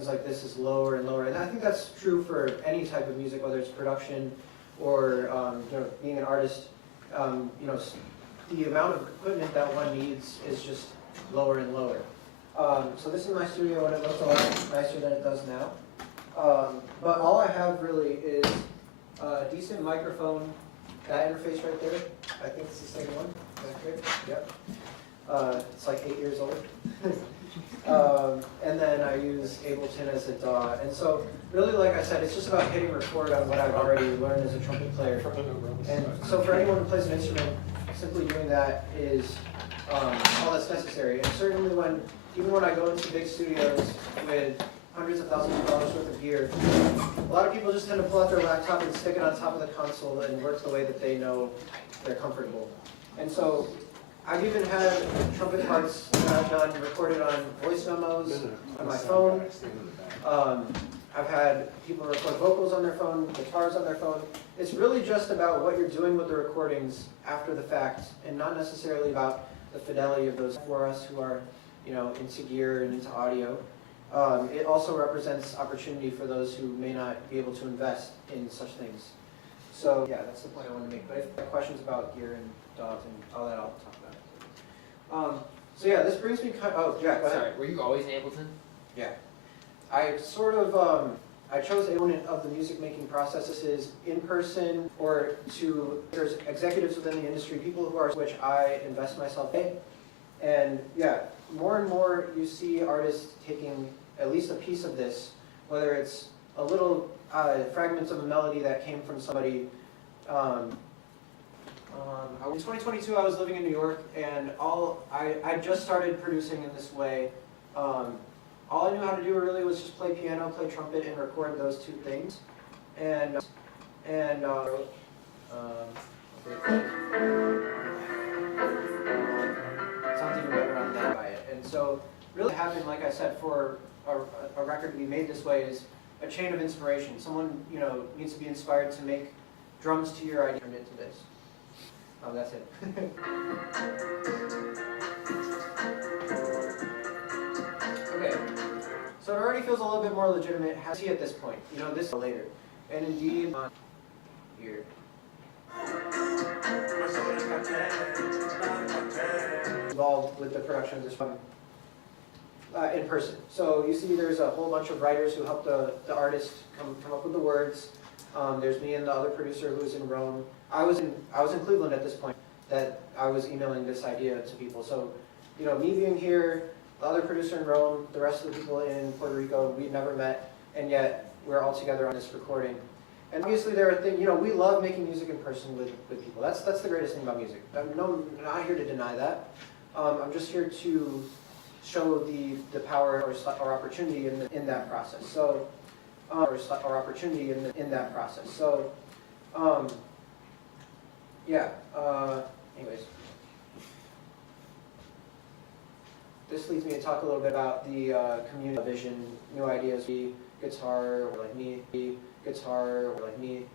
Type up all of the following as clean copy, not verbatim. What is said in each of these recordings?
things like this is lower and lower. And I think that's true for any type of music, whether it's production or being an artist. The amount of equipment that one needs is just lower and lower. So this is my studio, and it looks a lot nicer than it does now. But all I have really is a decent microphone. That interface right there, I think it's the same one. Is that correct? Yep. It's like 8 years old. And then I use Ableton as a DAW. And so really, like I said, it's just about hitting record on what I've already learned as a trumpet player. And so for anyone who plays an instrument, simply doing that is all that's necessary. And certainly even when I go into big studios with hundreds of thousands of dollars worth of gear, a lot of people just tend to pull out their laptop and stick it on top of the console and work the way that they know they're comfortable. And so I've even had trumpet parts that I've done recorded on voice memos on my phone. I've had people record vocals on their phone, guitars on their phone. It's really just about what you're doing with the recordings after the fact, and not necessarily about the fidelity of those. For us who are, into gear and into audio, it also represents opportunity for those who may not be able to invest in such things. So yeah, that's the point I want to make. But if you have questions about gear and DAWs and all that, I'll talk about it. So yeah, this brings me oh, Jack, go ahead. Sorry, were you always in Ableton? Yeah. I sort of, I chose a component of the music making process. This is in person or there's executives within the industry, people who are, which I invest myself in. And yeah, more and more you see artists taking at least a piece of this, whether it's a little fragments of a melody that came from somebody. In 2022, I was living in New York, and I just started producing in this way. All I knew how to do really was just play piano, play trumpet, and record those two things. And sounds even better on that by it. And so really having, like I said, for a record to be made this way is a chain of inspiration. Someone needs to be inspired to make drums to your idea, turn it to this. That's it. Okay, so it already feels a little bit more legitimate. Has he at this point? This later, and indeed here. Involved with the production of this one in person. So you see, there's a whole bunch of writers who help the artist come up with the words. There's me and the other producer who's in Rome. I was in Cleveland at this point that I was emailing this idea to people. So, me being here, the other producer in Rome, the rest of the people in Puerto Rico, we'd never met, and yet we're all together on this recording. And obviously there are things, we love making music in person with people. That's the greatest thing about music. I'm not here to deny that. I'm just here to show the power or opportunity in that process. So, or opportunity in that process. So, yeah. Anyways, this leads me to talk a little bit about the community vision, new ideas. Guitar or like me, guitar or like me.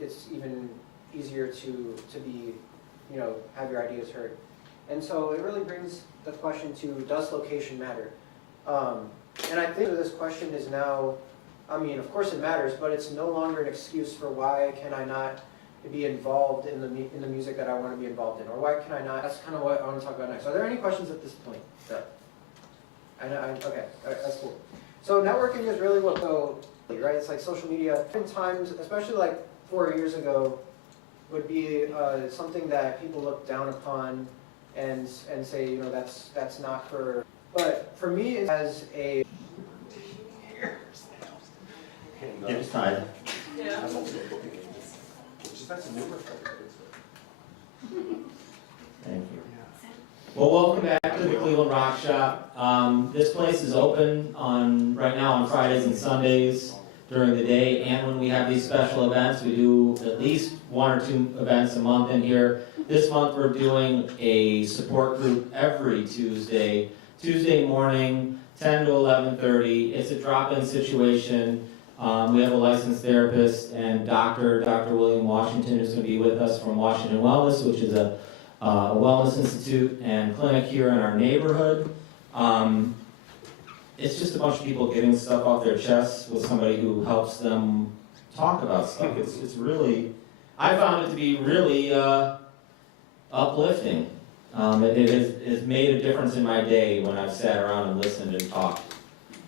It's even easier to be, have your ideas heard. And so it really brings the question to, does location matter? And I think this question is now, of course it matters, but it's no longer an excuse for why can I not be involved in the music that I want to be involved in, or why can I not? That's kind of what I want to talk about next. Are there any questions at this point? No. Okay, that's cool. So networking is really right? It's like social media. Sometimes, especially like 4 years ago, would be something that people look down upon and say, that's not for. But for me, as a It's tied. Yeah. Thank you. Well, welcome back to the Cleveland Rock Shop. This place is open right now on Fridays and Sundays during the day, and when we have these special events, we do at least 1 or 2 events a month in here. This month we're doing a support group every Tuesday morning, 10 to 11:30. It's a drop-in situation. We have a licensed therapist and Dr. William Washington, who's going to be with us from Washington Wellness, which is a wellness institute and clinic here in our neighborhood. it's just a bunch of people getting stuff off their chests with somebody who helps them talk about stuff. It's really, I found it to be really uplifting. It has made a difference in my day when I've sat around and listened and talked.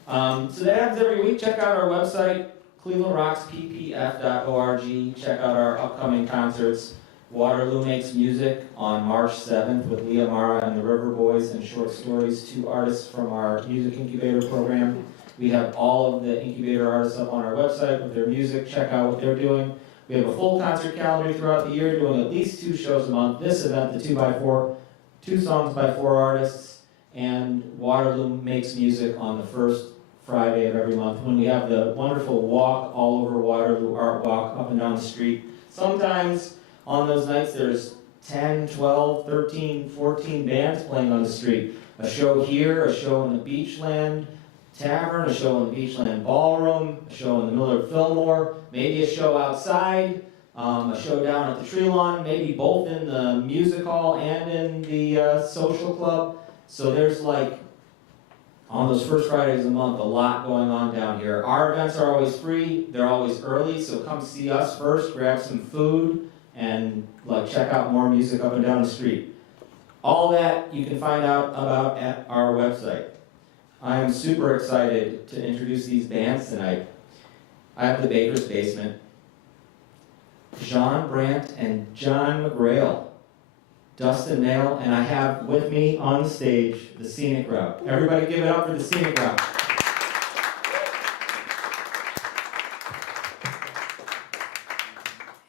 So that happens every week. Check out our website, clevelandrocksppf.org. Check out our upcoming concerts. Waterloo Makes Music on March 7th with Leah Mara and the River Boys and Short Stories, 2 artists from our music incubator program. We have all of the incubator artists up on our website with their music. Check out what they're doing. We have a full concert calendar throughout the year, doing at least 2 shows a month. This event, the 2x4, 2 songs by 4 artists, and Waterloo Makes Music on the first Friday of every month when we have the wonderful walk all over Waterloo, art walk up and down the street. Sometimes on those nights there's 10, 12, 13, 14 bands playing on the street. A show here, a show in the Beachland Tavern, a show in the Beachland Ballroom, a show in the Millard Fillmore, maybe a show outside, a show down at the Tree Lawn, maybe both in the music hall and in the social club. So there's like, on those first Fridays of the month, a lot going on down here. Our events are always free, they're always early, so come see us first, grab some food, and like check out more music up and down the street. All that you can find out about at our website. I am super excited to introduce these bands tonight. I have the Baker's Basement, John Brandt and John McGrail, Dustin Nail, and I have with me on the stage the Scenic Route. Everybody give it up for the Scenic Route.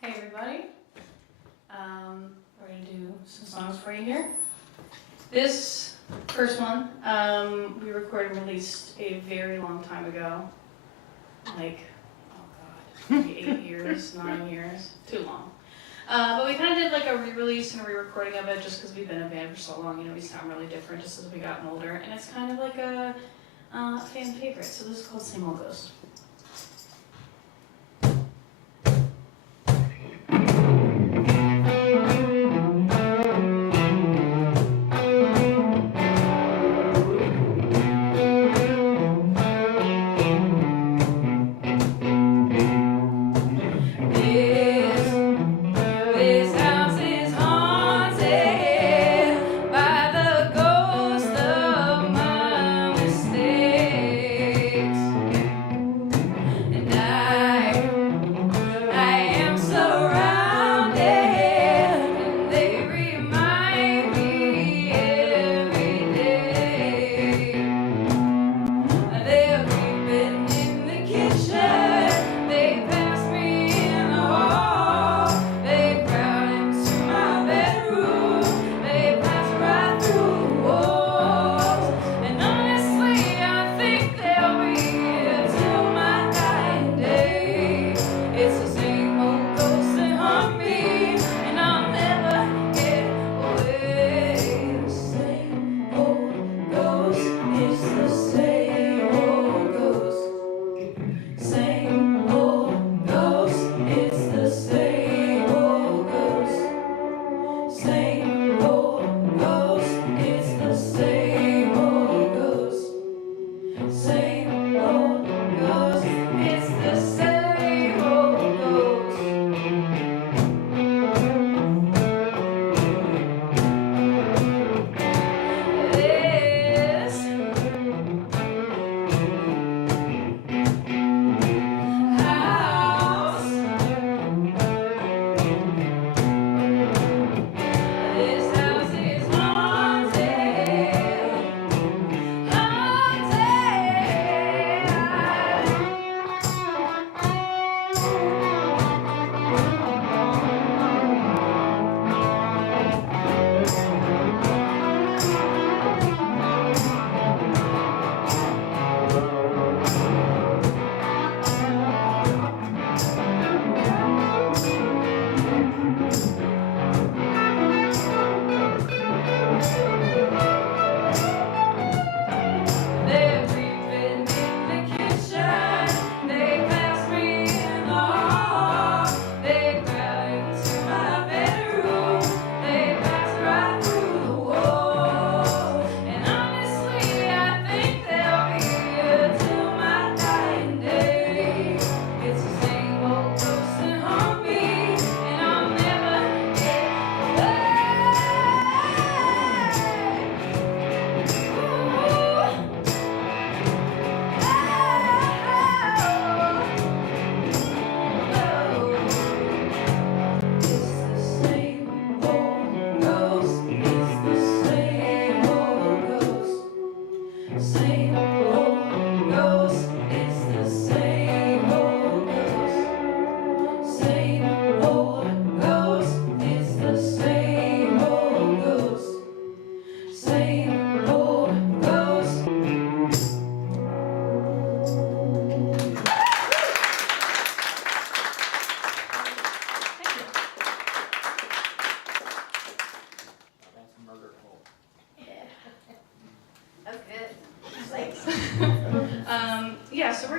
Hey everybody, we're going to do some songs for you here. This first one, we recorded and released a very long time ago, like, oh god, maybe 8 years, 9 years, too long. But we kind of did like a re-release and a re-recording of it just because we've been a band for so long, you know, we sound really different just as we gotten older, and it's kind of like a fan favorite, so this is called Same Old Ghost.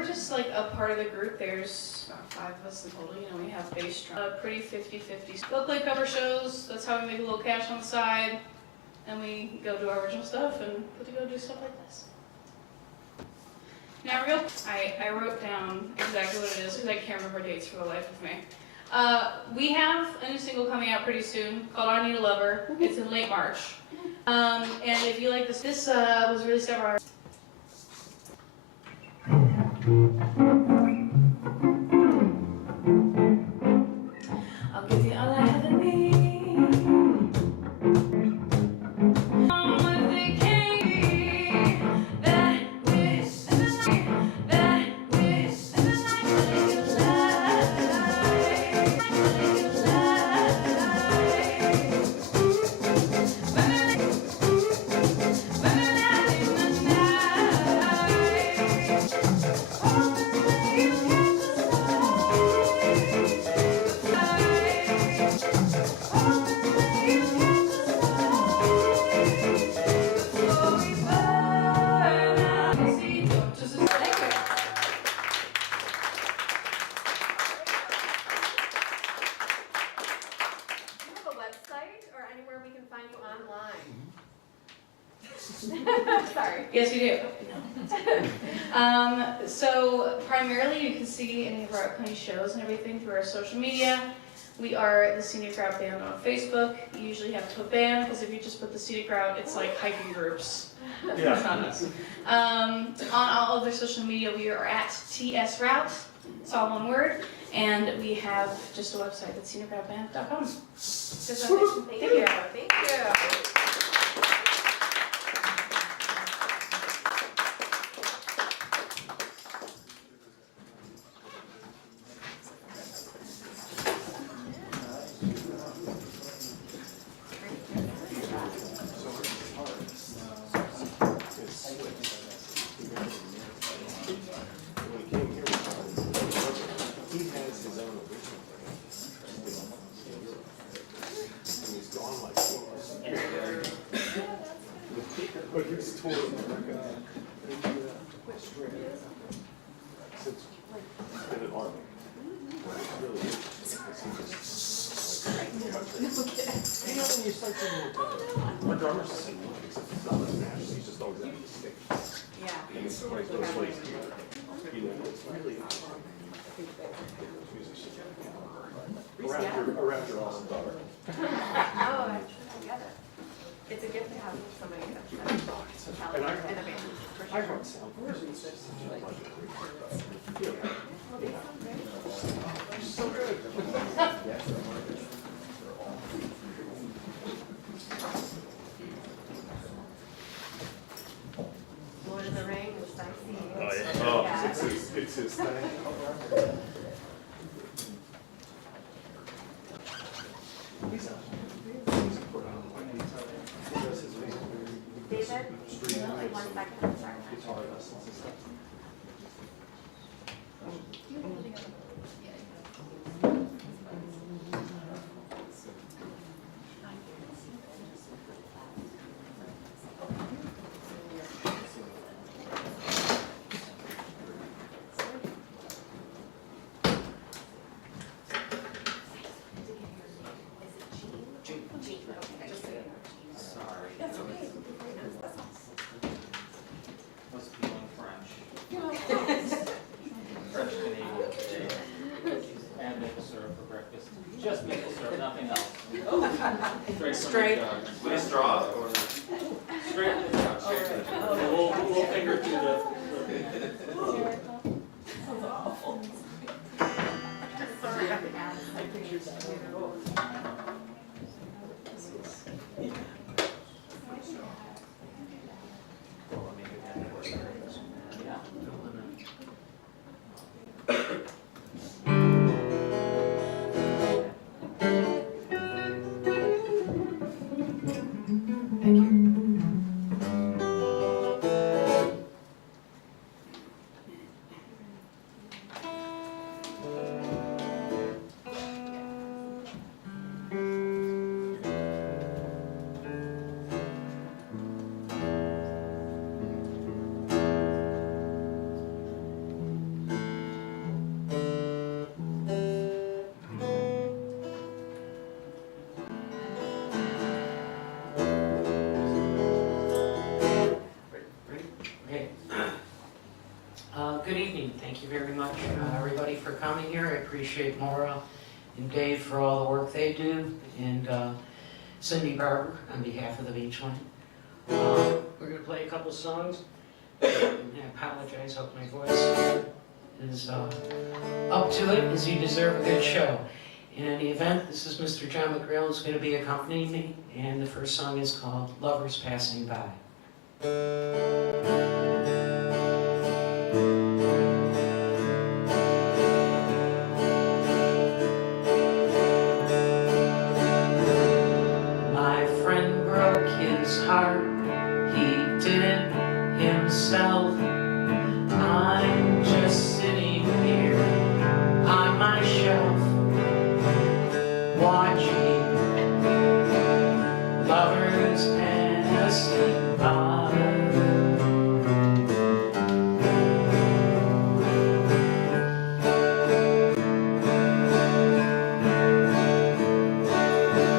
we're just like a part of the group. There's about 5 of us in total. You know, we have bass drum. Pretty 50-50. We'll play cover shows. That's how we make a little cash on the side. And we go do our original stuff and get to go do stuff like this. Now, I wrote down exactly what it is because I can't remember dates for the life of me. We have a new single coming out pretty soon called I Need a Lover. It's in late March. And if you like this was released over our I'll give you all I have in me. Sorry. Yes, we do. So primarily you can see any of our upcoming shows and everything through our social media. We are the Scenic Route Band on Facebook. You usually have to put band because if you just put the Scenic Route, it's like hiking groups. Yeah. It's not us. On all other social media, we are at TS Route. It's all one word. And we have just a website that's scenicrouteband.com. Thank you. Thank you. But he's toured America. Since in an army. Really is. You know when you start to my drummer's the same way, except he's not as nasty, he's just always having to stick. Yeah. And it's like those ways here. You know, it's really musicians. Around your awesome daughter. Oh, I get it. It's a gift to have somebody that's talented in a band. For I sure. heard sound. It's such a pleasure. You're so good. Lord of the Rings, I see. Oh, yeah. Oh, it's his thing. David, like 1 second, I'm sorry. Guitar lessons and stuff. Sorry. That's okay. Was feeling French. French Canadian today. And maple syrup for breakfast. Just maple syrup, nothing else. Straight from the jar. With a straw or? Straight from the jar. We'll finger through the. Sorry, I have to add some pictures too. Yeah. Good evening. Thank you very much, everybody, for coming here. I appreciate Maura and Dave for all the work they do, and Cindy Barber on behalf of the Beachline. We're going to play a couple songs. And I apologize, hope my voice is up to it, as you deserve a good show. In any event, this is Mr. John McGrail who's going to be accompanying me, and the first song is called Lovers Passing By. My friend broke his heart, he did it himself. I'm just sitting here on my shelf, watching lovers passing by.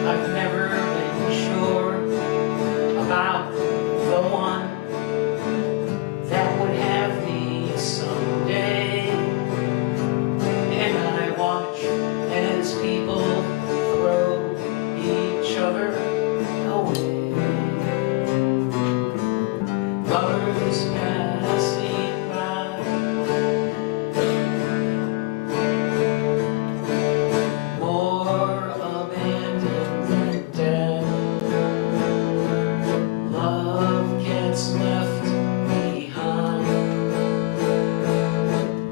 I've never been sure about the one that would have me someday, and I watch as people throw each other away. Lovers passing by, more abandoned than dead. Love gets left behind,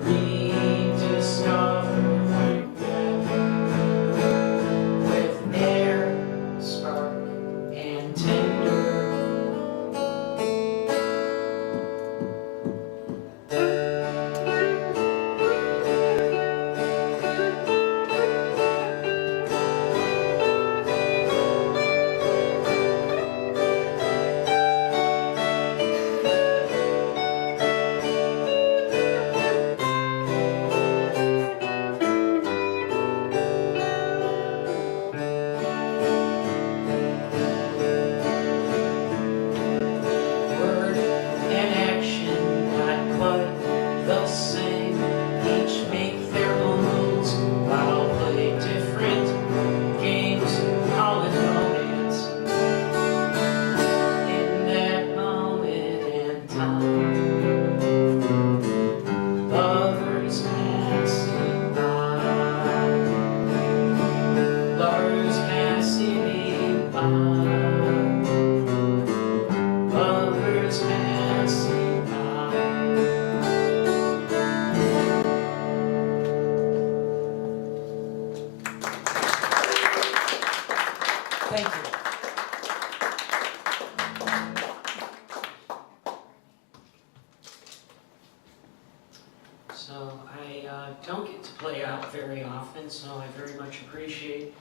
rediscovered again, with air, spark, and tender. Word and action not quite the same. Each make their own rules while play different games, call it romance. In that moment and time, lovers passing by, lovers passing by. Lovers passing by. Thank you. So I don't get to play out very often, so I very much appreciate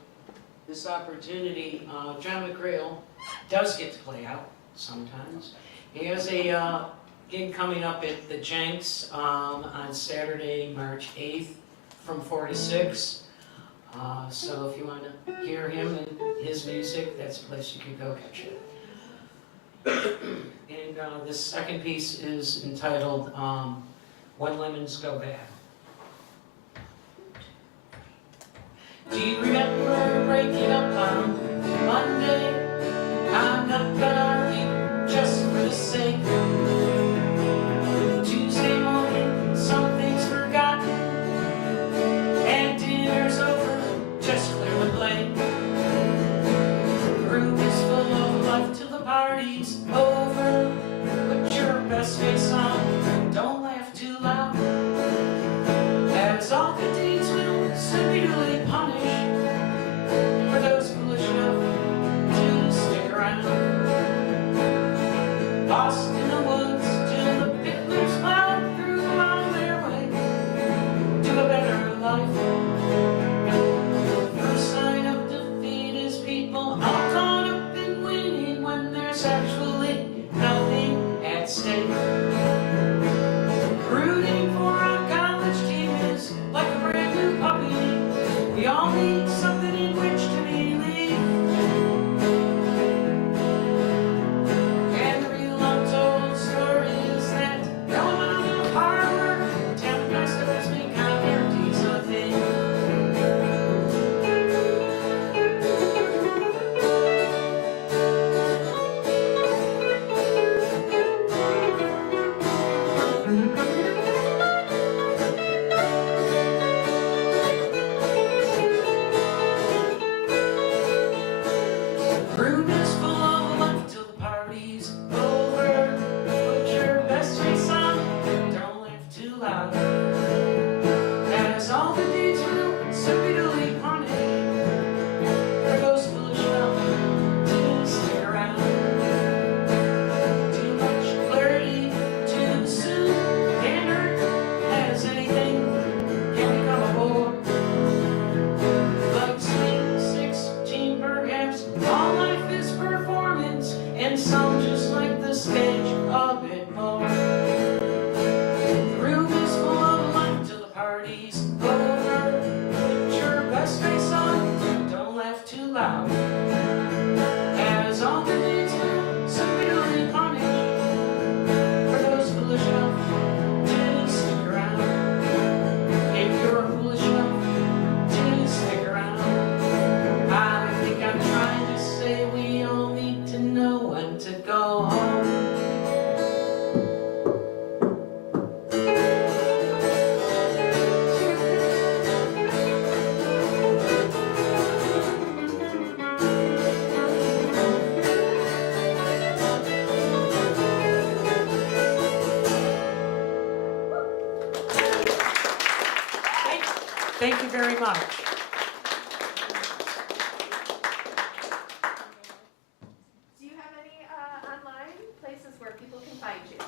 this opportunity. John McGrail does get to play out sometimes. He has a gig coming up at the Jenks on Saturday, March 8th from 4 to 6. So if you want to hear him and his music, that's a place you could go catch it. And this second piece is entitled When Lemons Go Bad. Do you remember breaking up on Monday? I'm not gonna argue just for the sake. Tuesday morning, something's forgotten, and dinner's over, just clear the blame. The room is full of love till the party's over. Put your best face on, don't laugh too loud, as all the deeds will severely punish for those foolish enough to stick around. Lost in the woods till the picnics plowed through on their way to a better life. The first sign of defeat is people all caught up in winning when there's actually nothing at stake. Rooting for our college team is like a brand new puppy. We all need Thank you very much. Do you have any online places where people can find you?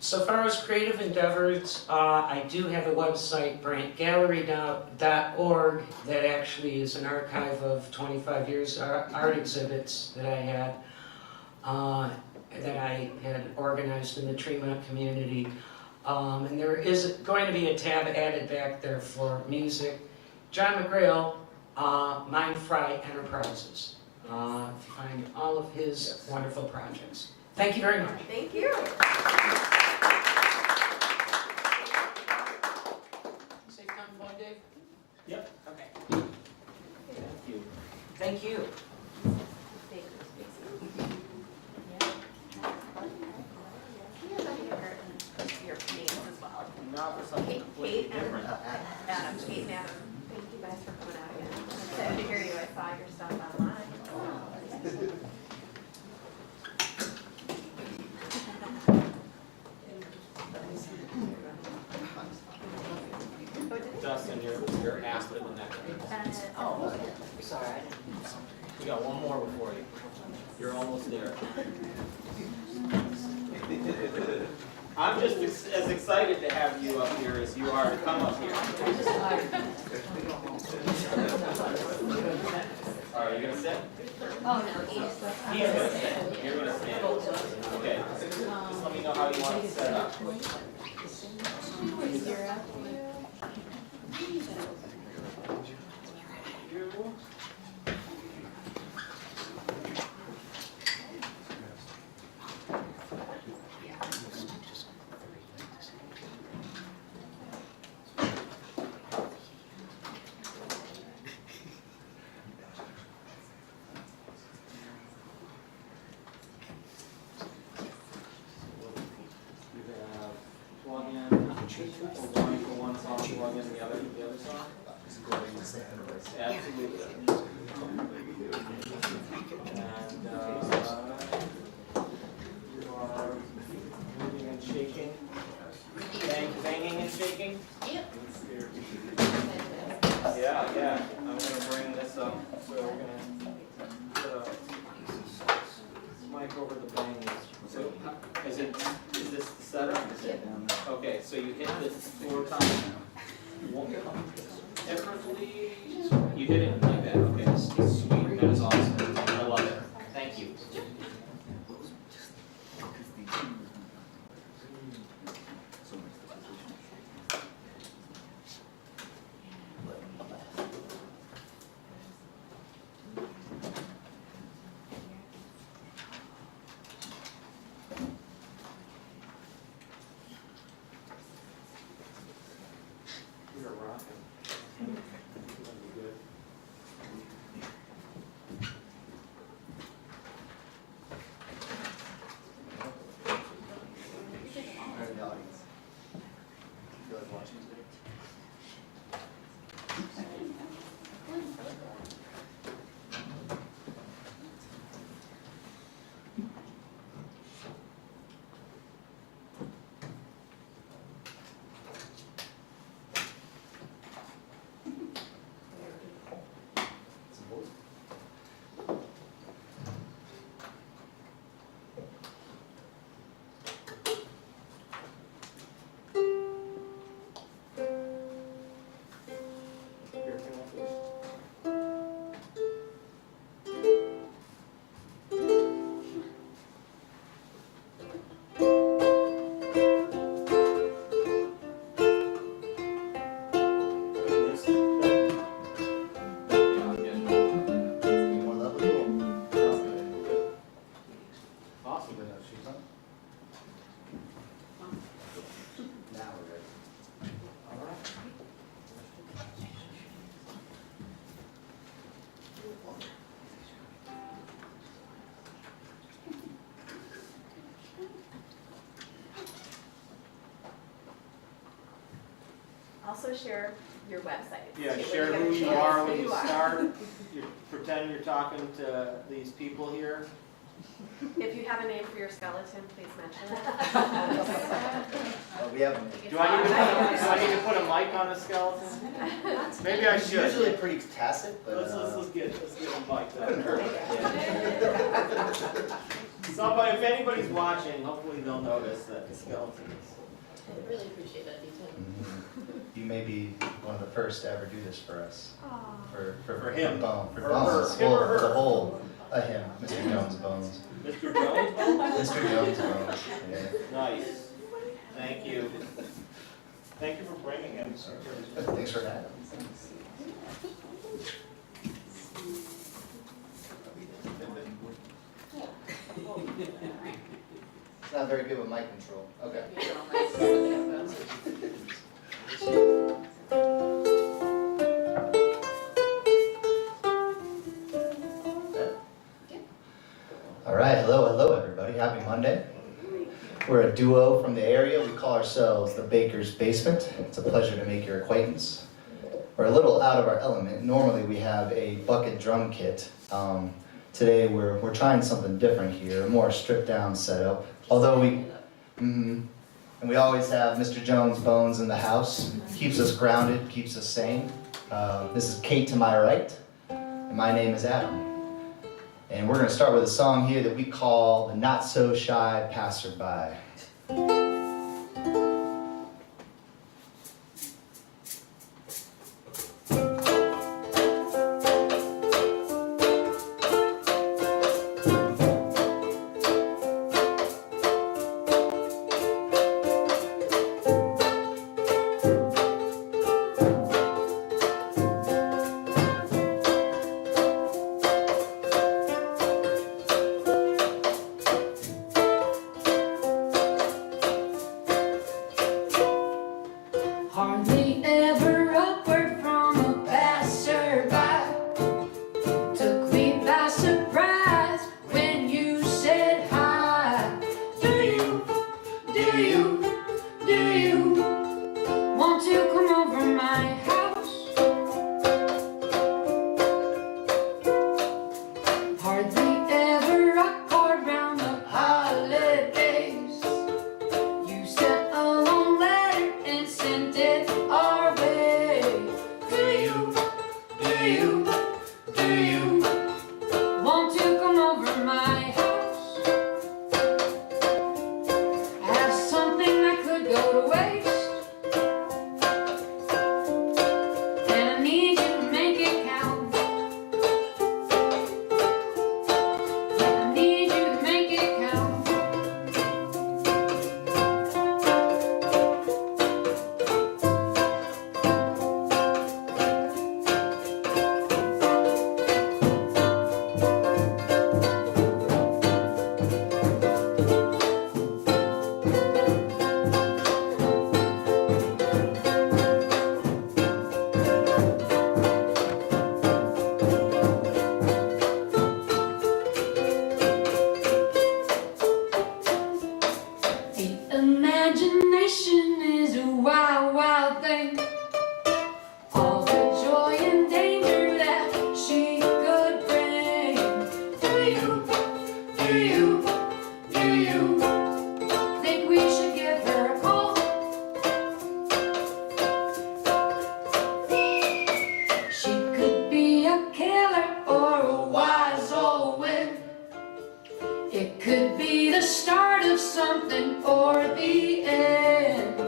So far as creative endeavors, I do have a website, brantgallery.org, that actually is an archive of 25 years art exhibits that I had organized in the Tremont community. And there is going to be a tab added back there for music. John McGrail, Mind Fry Enterprises. Find all of his wonderful projects. Thank you very much. Thank you. Safe time to fly, Dave? Yep. Okay. Thank you. Thank you. Your names as well. Now for something completely Kate and different. Adam. Kate and Adam. Thank you guys for coming out again. I'm excited to hear you. I saw your stuff online. Dustin, you're asked it in the next one. Oh, okay. Sorry. We got one more before you. You're almost there. I'm just as excited to have you up here as you are to come up here. All right, you gonna sit? Oh, no, He's gonna sit. You're gonna stand. Okay. Just let me know how you want it set up. Plug in for one song, plug in the other song. Absolutely. And you are moving and shaking, banging and shaking. Yep. Yeah. I'm gonna bring this up. So we're gonna put a mic over the banging. So is this the setup? Okay, so you hit this 4 times. Differently. You hit it like that. Okay, sweet. That is awesome. I love it. Thank you. You're rocking. That'll be good. Here, can I please? Awesome. All right. Also share your website. Yeah, too, share when who get a you chance, are who when you you are. start. Pretend you're talking to these people here. If you have a name for your skeleton, please mention it. We have. Do I need to put a mic mic on the skeleton? Maybe I He's should. usually pretty tacit, but Let's get him mic'd up. couldn't hurt. Somebody, if anybody's watching, hopefully they'll notice that the skeleton is. I really appreciate that detail. You may be one of the first to ever do this for us. For him. Bone, for Or bones. her. Him or her. The whole, him, Mr. Jones Bones. Mr. Jones? Mr. Jones Bones, yeah. Nice. Thank you. Thank you for bringing him. Thanks for having me. It's not very good with mic control. Okay. All right, hello everybody. Happy Monday. We're a duo from the area. We call ourselves the Baker's Basement. It's a pleasure to make your acquaintance. We're a little out of our element. Normally we have a bucket drum kit. Today we're trying something different here, a more stripped down setup. Although and we always have Mr. Jones Bones in the house. Keeps us grounded, keeps us sane. This is Kate to my right, and my name is Adam. And we're going to start with a song here that we call The Not So Shy Passerby. Hardly ever upward from a passerby. Took me by surprise when you said hi. Do you want to come over my house? Hardly ever around the holidays. You sent a long letter and sent it our way. Do you want to come over my house? I have something that could go to waste, and I need you to make it count. I need you to make it count. The imagination is a wild, wild thing. All the joy and danger that she could bring. Do you think we should give her a call? She could be a killer or a wise old witch. It could be the start of something or the end.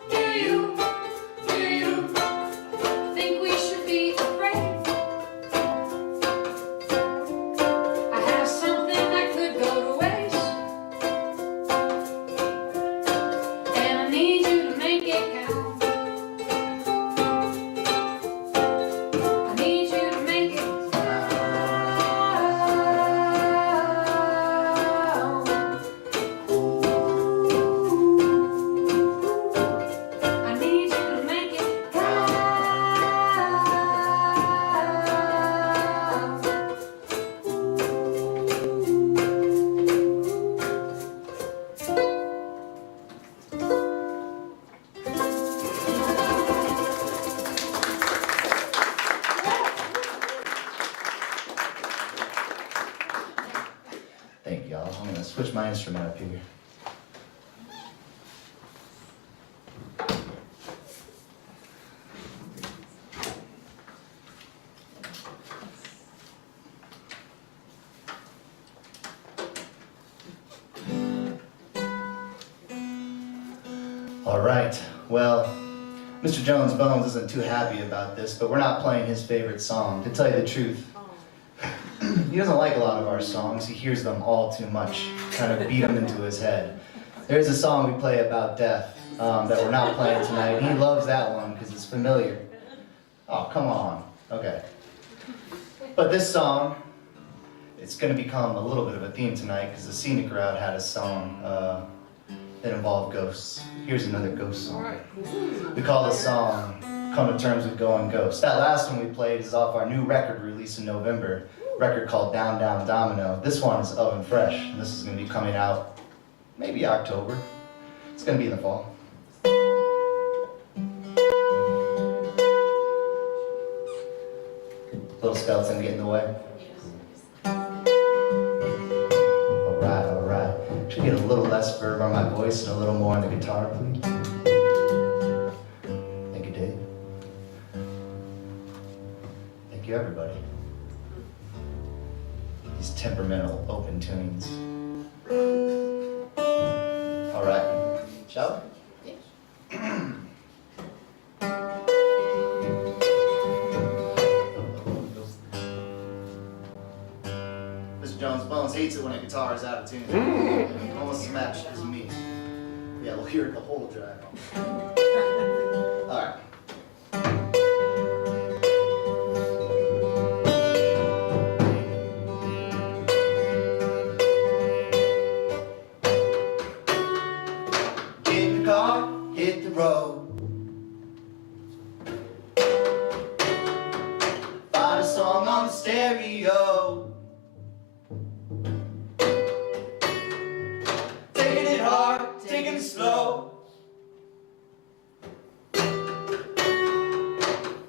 Do you think we should be afraid? I have something that could go to waste, and I need you to make it count. I need you to make it count. I need you to make it count. Thank you, y'all. I'm going to switch my instrument up here. All right, well, Mr. Jones Bones isn't too happy about this, but we're not playing his favorite song. To tell you the truth, he doesn't like a lot of our songs. He hears them all too much, kind of beat them into his head. There's a song we play about death that we're not playing tonight. He loves that one because it's familiar. Oh, come on. Okay. But this song, it's going to become a little bit of a theme tonight because the Scenic Route had a song that involved ghosts. Here's another ghost song. We call this song Come to Terms with Going Ghost. That last one we played is off our new record release in November, a record called Down Down Domino. This one is oven fresh, and this is going to be coming out maybe October. It's going to be in the fall. Little skeleton get in the way. All right. Should get a little less verb on my voice and a little more on the guitar, please. Thank you, Dave. Thank you, everybody. These temperamental open tunings. All right, shall we? Mr. Jones Bones hates it when a guitar is out of tune. Almost as much as me. Yeah, we'll hear it the whole drive. All right. Get in the car, hit the road. Find a song on the stereo. Taking it hard, taking it slow.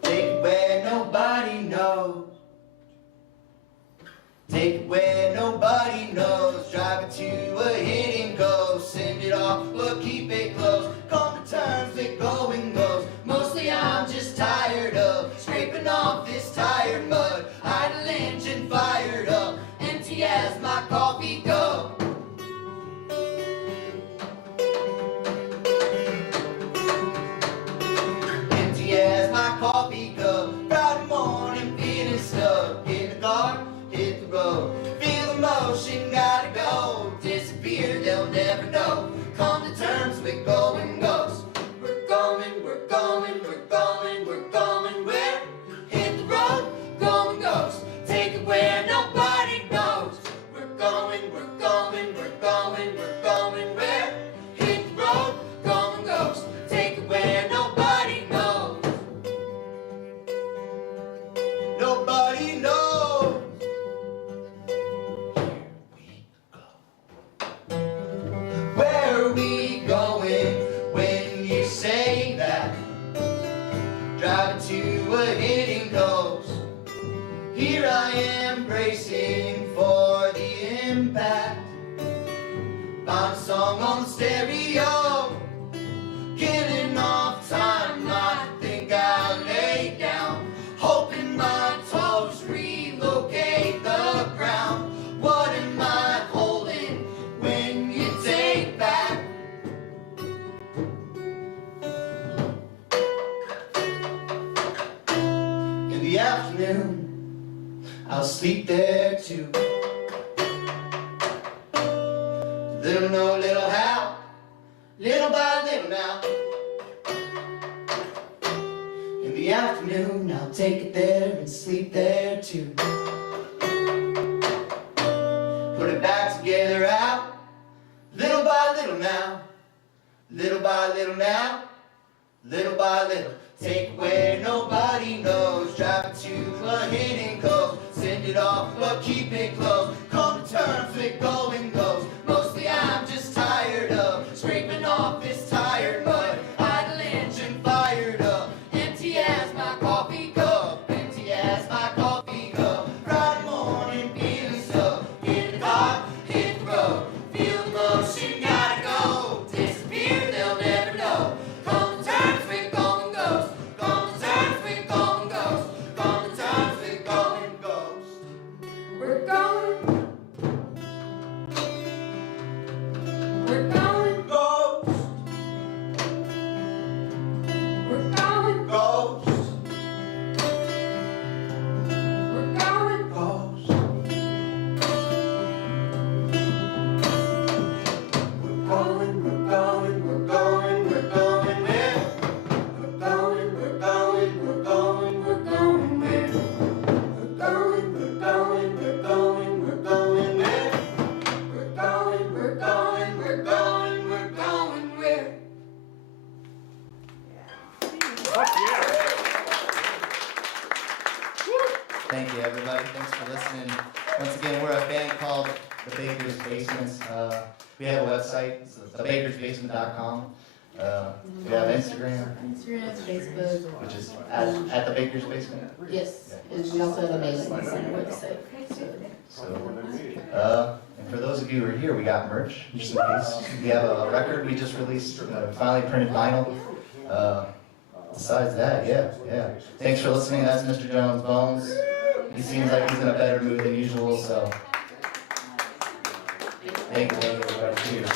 Take it where nobody knows. Take it where nobody knows. Drive it to a hidden ghost. Send it off, but keep it close. Come to terms with going ghost. Mostly I'm just tired of scraping off this tired mud. Idle engine fired up, empty as my coffee cup. Empty as my coffee cup. Friday morning feeling stuck. Get in the car, hit the road. Feel emotion, gotta go. Disappear, they'll never know. Come to terms with going ghost. We're going, we're going, we're going, we're going where? Hit the road, going ghost. Take it where nobody knows. We're going, we're going, we're going, we're going where? Hit the road, going ghost. Take it where nobody knows. Nobody knows. Where are we going when you say that? Driving to a hidden coast. Here I am bracing for the impact. Find a song on the stereo. Getting off time, I think I'll lay down. Hoping my toes relocate the ground. What am I holding when you take back? In the afternoon, I'll sleep there too. Little know, little how, little by little now. In the afternoon, I'll take it there and sleep there too. Put it back together out, little by little now. Little by little now, little by little. Take it where nobody knows. Drive it to a hidden coast. Send it off, but keep it close. Come to terms with going ghost. Mostly I'm just tired of scraping off this tired mud. Idle engine fired up, empty as my coffee cup. Empty as my coffee cup. Friday morning feeling stuck. Get in the car, hit the road. Feel the motion, gotta go. Disappear, they'll never know. Come to terms with going ghost. Come to terms with going ghost. Come to terms with going ghost. We're going Thank you, everybody. Thanks for listening. Once again, we're a band called The Baker's Basement. We have a website, it's thebakersbasement.com. We have Instagram, Instagram, Facebook. which is at The Baker's Basement. Yes, and we also have a mailing list on our website. And for those of you who are here, we got merch, just in case. We have a record we just released, finally printed vinyl. Besides that, yeah. Thanks for listening. That's Mr. Jones Bones. He seems like he's in a better mood than usual, so. Thank you, everybody. Cheers.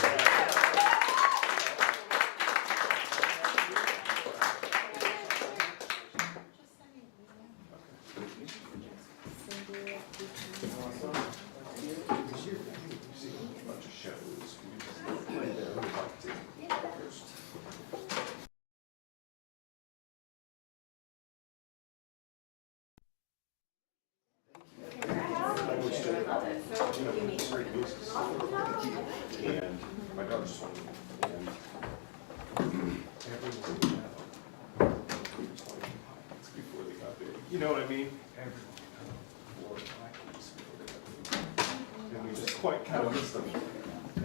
And my daughter just wanted, and everyone before they got there. You know what I mean? Everyone had before they got there. And we just quite kind of missed them.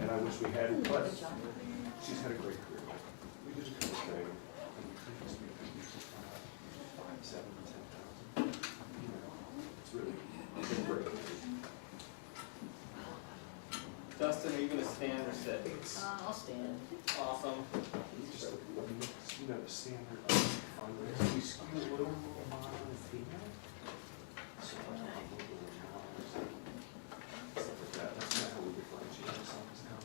And I wish we had, but she's had a great career. We did a good thing. $5, $7, $10,000. You know, it's really been great. Dustin, are you gonna stand or sit? I'll stand. Awesome. Just, you know, the standard fundraising, we skew a little more mile female. So, stuff like that, that's not how we differentiate ourselves now.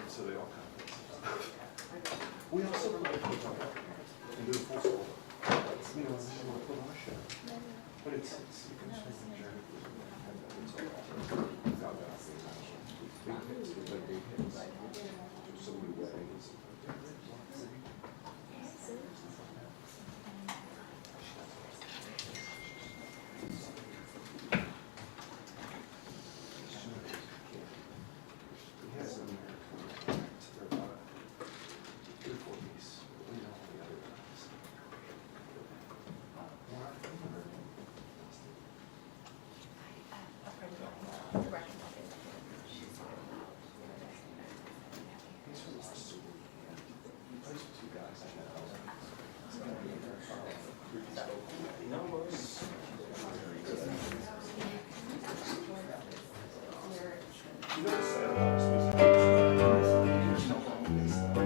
And so they all kind of. We also play and do a full solo. You know, and then we'll put on a show. But it's, you can swing the journey. Without that, big hits, like big hits. So many weddings. He has an American accent. They're about a 3 or 4 piece. We know all the other guys. He's from Waterloo. He plays with 2 guys I know. You know what's sad about this music? There's no wrong with this stuff.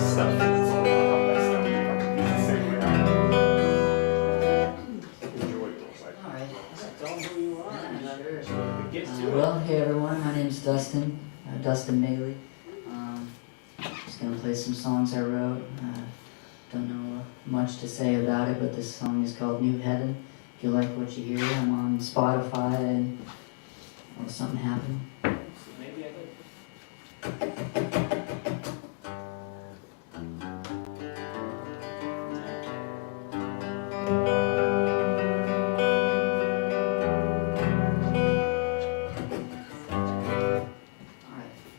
Stuff that's all about that stuff. It's the same way I enjoy those. Tell them who you are and get to it. Well, hey everyone, my name's Dustin, Dustin Maley. Just gonna play some songs I wrote. Don't know much to say about it, but this song is called New Heaven. If you like what you hear, I'm on Spotify and something happened. Maybe I did.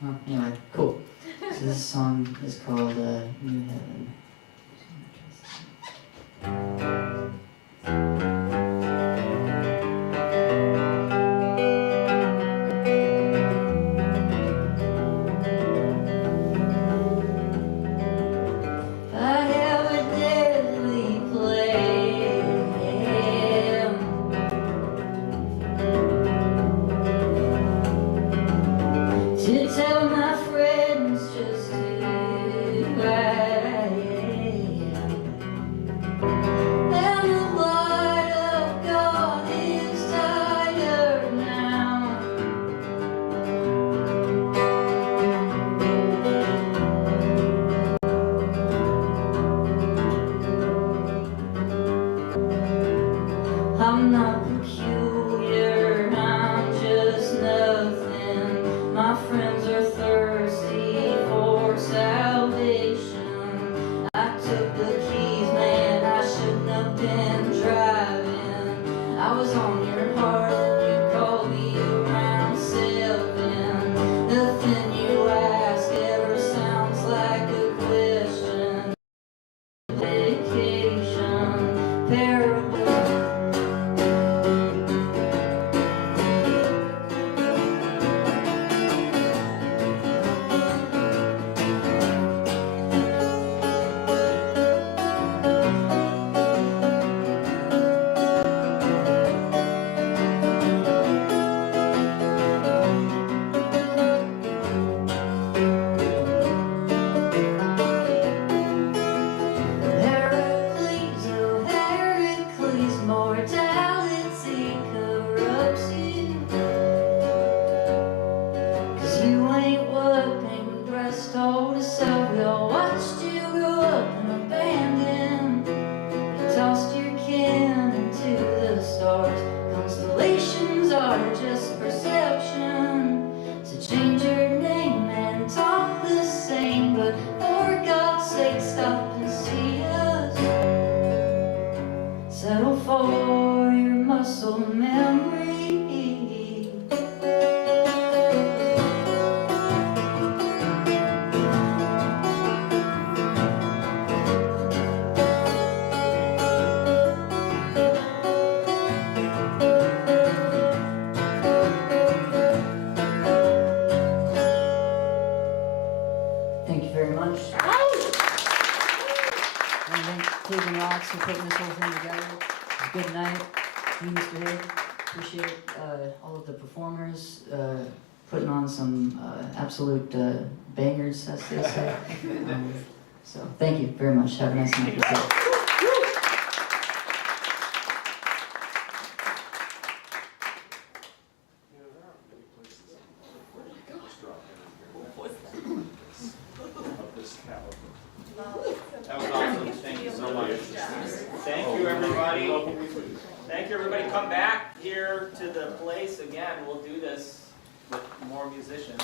Well, anyway, cool. So this song is called New Heaven. I have a deadly plan to tell my friends just who I am. told herself we all watched you grow up and abandoned. You tossed your kin into the stars. Constellations are just perception. So change your name and talk the same, but for God's sake stop and see us. Settle for your muscle memory. Thank you very much. I thank Cleveland Rocks for putting this whole thing together. It was a good night. You, Mr. Hood, appreciate all of the performers putting on some absolute bangers, as they say. So thank you very much. Have a nice night. That was awesome. Thank you so much. Thank you, everybody. Thank you, everybody. Come back here to the place again. We'll do this with more musicians.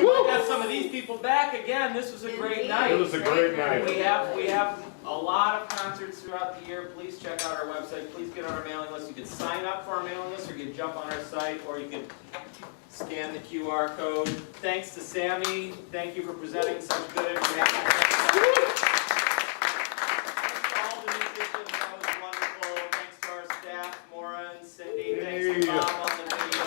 We'll have some of these people back again. This was a great night. It was a great night. We have a lot of concerts throughout the year. Please check out our website. Please get on our mailing list. You can sign up for our mailing list, or you can jump on our site, or you can scan the QR code. Thanks to Sammy. Thank you for presenting such good information. Thanks to all the musicians. That was wonderful. Thanks to our staff, Maura and Cindy. Thanks to Bob on the video.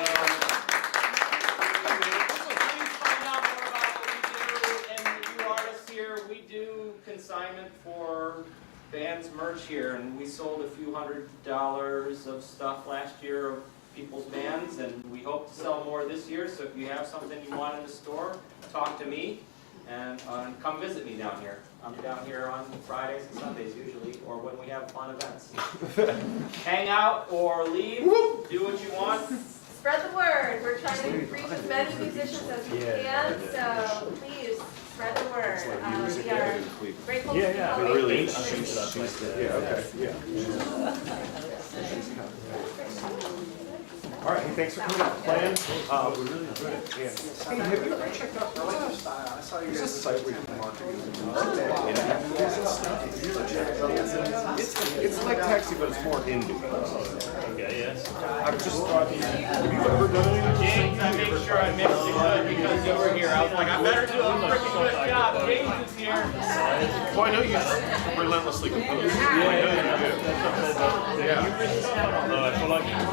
Please find out more about what we do. And you artists here, we do consignment for bands merch here. And we sold a few $100s of stuff last year of people's bands, and we hope to sell more this year. So if you have something you want in the store, talk to me and come visit me down here. I'm down here on Fridays and Sundays usually, or when we have fun events. Hang out or leave, do what you want. Spread the word. We're trying to reach as many musicians as we can, so please spread the word. We are grateful to be It really is. public. Yeah, okay, yeah. All right, hey, thanks for coming out. Plan, we really enjoyed it. Yeah. Hey, have you ever checked out Early Style? I saw you guys' site where you can market It's like taxi, but it's more indie. Okay, yes. I've just thought, have you ever done anything? James, I made sure I mixed it good because you were here. I was like, I better do a freaking good job. James is here. Well, I know you relentlessly compose. I know you do. Yeah. I feel like